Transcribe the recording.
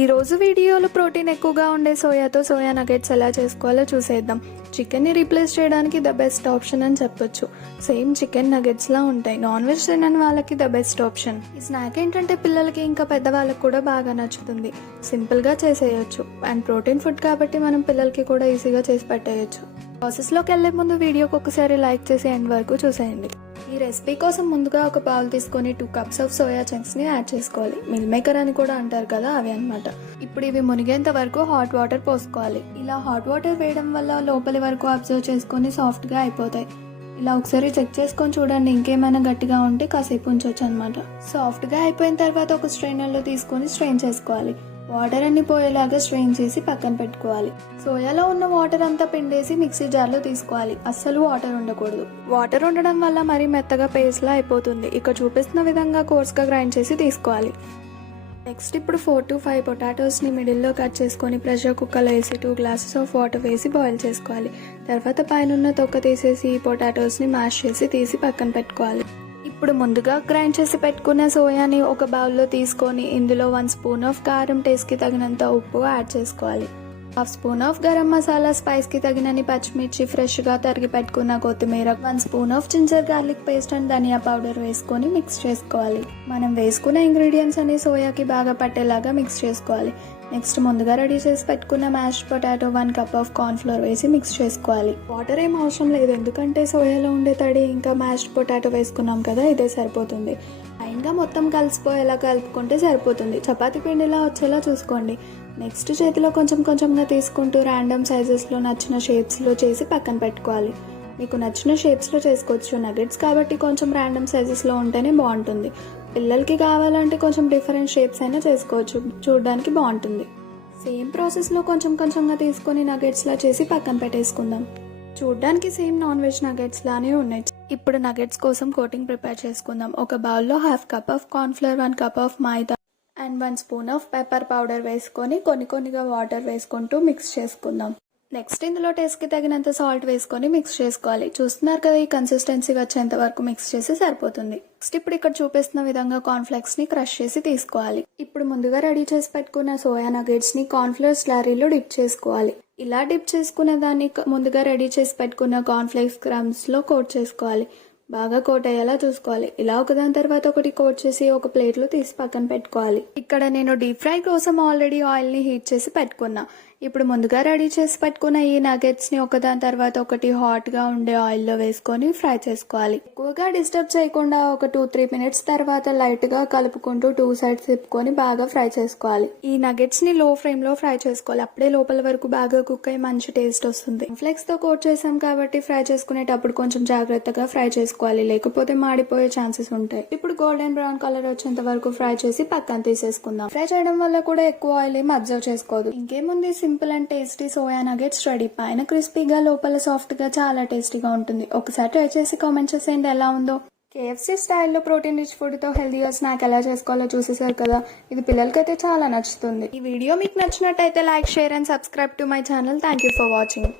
ఈ రోజు వీడియోలో ప్రోటీన్ ఎక్కువగా ఉండే సోయాతో సోయా నగెట్స్ ఎలా చేసుకోవాలో చూసేద్దాం. చికెన్ని రీప్లేస్ చేయడానికి ద బెస్ట్ ఆప్షన్ అని చెప్పొచ్చు. సేమ్ చికెన్ నగెట్స్ లా ఉంటాయి. నాన్ వెజ్ తినని వాళ్ళకి ద బెస్ట్ ఆప్షన్. ఈ స్నాక్ ఏంటంటే పిల్లలకి ఇంకా పెద్దవాళ్ళకి కూడా బాగా నచ్చుతుంది. సింపుల్ గా చేసేయచ్చు అండ్ ప్రోటీన్ ఫుడ్ కాబట్టి మనం పిల్లలకి కూడా ఈజీగా చేసి పెట్టేయచ్చు. ప్రాసెస్లోకి వెళ్లే ముందు వీడియోకి ఒకసారి లైక్ చేసి ఎండ్ వరకు చూసేయండి. ఈ రెసిపీ కోసం ముందుగా ఒక బౌల్ తీసుకొని 2 cups ఆఫ్ సోయా చంక్స్ ని యాడ్ చేసుకోవాలి. మిల్ మేకర్ అని కూడా అంటారు కదా, అవి అన్నమాట. ఇప్పుడు ఇవి మునిగేంత వరకు హాట్ వాటర్ పోసుకోవాలి. ఇలా హాట్ వాటర్ వేయడం వల్ల లోపలి వరకు అబ్జర్వ్ చేసుకొని సాఫ్ట్ గా అయిపోతాయి. ఇలా ఒకసారి చెక్ చేసుకొని చూడండి, ఇంకేమైనా గట్టిగా ఉంటే కాసేపు ఉంచవచ్చు అనమాట. సాఫ్ట్ గా అయిపోయిన తర్వాత ఒక స్ట్రైనర్ లో తీసుకొని స్ట్రెయిన్ చేసుకోవాలి. వాటర్ అన్ని పోయేలాగా స్ట్రెయిన్ చేసి పక్కన పెట్టుకోవాలి. సోయాలో ఉన్న వాటర్ అంతా పిండేసి మిక్సీ జార్లో తీసుకోవాలి. అస్సలు వాటర్ ఉండకూడదు. వాటర్ ఉండడం వల్ల మరీ మెత్తగా పేస్ట్ లా అయిపోతుంది. ఇక్కడ చూపిస్తున్న విధంగా కోర్స్ గా గ్రైండ్ చేసి తీసుకోవాలి. నెక్స్ట్ ఇప్పుడు 4 to 5 పొటాటోస్ ని మిడిల్లో కట్ చేసుకొని ప్రెషర్ కుక్కర్లో వేసి 2 glasses ఆఫ్ వాటర్ వేసి బాయిల్ చేసుకోవాలి. తర్వాత పైన తొక్క తీసేసి ఈ పొటాటోస్ ని మ్యాష్ చేసి తీసి పక్కన పెట్టుకోవాలి. ఇప్పుడు ముందుగా గ్రైండ్ చేసి పెట్టుకున్న సోయాని ఒక బౌల్లో తీసుకొని ఇందులో 1 స్పూన్ ఆఫ్ కారం, టేస్ట్ కి తగినంత ఉప్పు యాడ్ చేసుకోవాలి. 1/2 spoon of garam masala, spice కి తగినన్ని పచ్చిమిర్చి, ఫ్రెష్ గా తరిగి పెట్టుకున్న కొత్తిమీర, 1 spoon of ginger garlic paste and dhaniya powder వేసుకొని మిక్స్ చేసుకోవాలి. మనం వేసుకున్న ఇంగ్రీడియంట్స్ అన్ని సోయాకి బాగా పట్టేలాగా మిక్స్ చేసుకోవాలి. నెక్స్ట్ ముందుగా రెడీ చేసి పెట్టుకున్న mashed potato, 1 cup of corn flour వేసి మిక్స్ చేసుకోవాలి. వాటర్ ఏం అవసరం లేదు, ఎందుకంటే సోయాలో ఉండే తడి ఇంకా మ్యాష్డ్ పొటాటో వేసుకున్నాం కదా, ఇదే సరిపోతుంది. ఫైన్గా మొత్తం కలిసిపోయేలా కలుపుకుంటే సరిపోతుంది. చపాతీ పిండిలా వచ్చేలా చూసుకోండి. నెక్స్ట్ చేతిలో కొంచెం కొంచెంగా తీసుకుంటూ ర్యాండమ్ సైజెస్లో నచ్చిన షేప్స్లో చేసి పక్కన పెట్టుకోవాలి. మీకు నచ్చిన షేప్స్లో చేసుకోవచ్చు. నగెట్స్ కాబట్టి కొంచెం ర్యాండమ్ సైజెస్లో ఉంటేనే బాగుంటుంది. పిల్లలకి కావాలంటే కొంచెం డిఫరెంట్ షేప్స్ అయినా చేసుకోవచ్చు, చూడడానికి బాగుంటుంది. సేమ్ ప్రాసెస్లో కొంచెం కొంచెంగా తీసుకొని నగెట్స్లా చేసి పక్కన పెట్టేసుకుందాం. చూడడానికి సేమ్ నాన్ వెజ్ నగెట్స్ లానే ఉన్నాయి. ఇప్పుడు నగెట్స్ కోసం కోటింగ్ ప్రిపేర్ చేసుకుందాం. ఒక బౌల్లో 1/2 cup of corn flour, 1 cup of maida and 1 spoon of pepper powder వేసుకొని కొన్నిగా వాటర్ వేసుకుంటూ మిక్స్ చేసుకుందాం. నెక్స్ట్ ఇందులో టేస్ట్ కి తగినంత సాల్ట్ వేసుకొని మిక్స్ చేసుకోవాలి. చూస్తున్నారు కదా, ఈ కన్సిస్టెన్సీ వచ్చేంత వరకు మిక్స్ చేసి సరిపోతుంది. నెక్స్ట్ ఇప్పుడు ఇక్కడ చూపిస్తున్న విధంగా కార్న్ ఫ్లేక్స్ ని క్రష్ చేసి తీసుకోవాలి. ఇప్పుడు ముందుగా రెడీ చేసి పెట్టుకున్న సోయా నగెట్స్ ని కార్న్ ఫ్లోర్ స్లర్రీలో డిప్ చేసుకోవాలి. ఇలా డిప్ చేసుకున్న దాన్ని ముందుగా రెడీ చేసి పెట్టుకున్న కార్న్ ఫ్లేక్స్ క్రమ్స్ లో కోట్ చేసుకోవాలి. బాగా కోట్ అయ్యేలా చూసుకోవాలి. ఇలా ఒకదాని తర్వాత ఒకటి కోట్ చేసి ఒక ప్లేట్ లో తీసి పక్కన పెట్టుకోవాలి. ఇక్కడ నేను డీప్ ఫ్రై కోసం ఆల్రెడీ ఆయిల్ ని హీట్ చేసి పెట్టుకున్నా. ఇప్పుడు ముందుగా రెడీ చేసి పెట్టుకున్న ఈ నగెట్స్ ని ఒకదాని తర్వాత ఒకటి హాట్ గా ఉండే ఆయిల్ లో వేసుకొని ఫ్రై చేసుకోవాలి. ఎక్కువగా డిస్టర్బ్ చేయకుండా ఒక 2-3 మినిట్స్ తర్వాత లైట్ గా కలుపుకుంటూ 2 sides తిప్పుకొని బాగా ఫ్రై చేసుకోవాలి. ఈ నగెట్స్ ని లో ఫ్లేమ్ లో ఫ్రై చేసుకోవాలి. అప్పుడే లోపల వరకు బాగా కుక్ అయ్యి మంచి టేస్ట్ వస్తుంది. ఫ్లేక్స్ తో కోట్ చేసాం కాబట్టి ఫ్రై చేసుకునేటప్పుడు కొంచెం జాగ్రత్తగా ఫ్రై చేసుకోవాలి, లేకపోతే మాడిపోయే ఛాన్సెస్ ఉంటాయి. ఇప్పుడు గోల్డెన్ బ్రౌన్ కలర్ వచ్చేంత వరకు ఫ్రై చేసి పక్కన తీసేసుకుందాం. ఫ్రై చేయడం వల్ల కూడా ఎక్కువ ఆయిల్ ఏం అబ్జర్వ్ చేసుకోదు. ఇంకేముంది, simple and tasty soya nuggets ready. పైన క్రిస్పీగా, లోపల సాఫ్ట్ గా చాలా టేస్టీగా ఉంటుంది. ఒకసారి ట్రై చేసి కామెంట్ చేసేయండి ఎలా ఉందో. KFC స్టైల్లో ప్రోటీన్ రిచ్ ఫుడ్ తో హెల్దీగా స్నాక్ ఎలా చేసుకోవాలో చూసేసారు కదా. ఇది పిల్లలకైతే చాలా నచ్చుతుంది. ఈ వీడియో మీకు నచ్చినట్టయితే like, share and subscribe to my channel. Thank you for watching.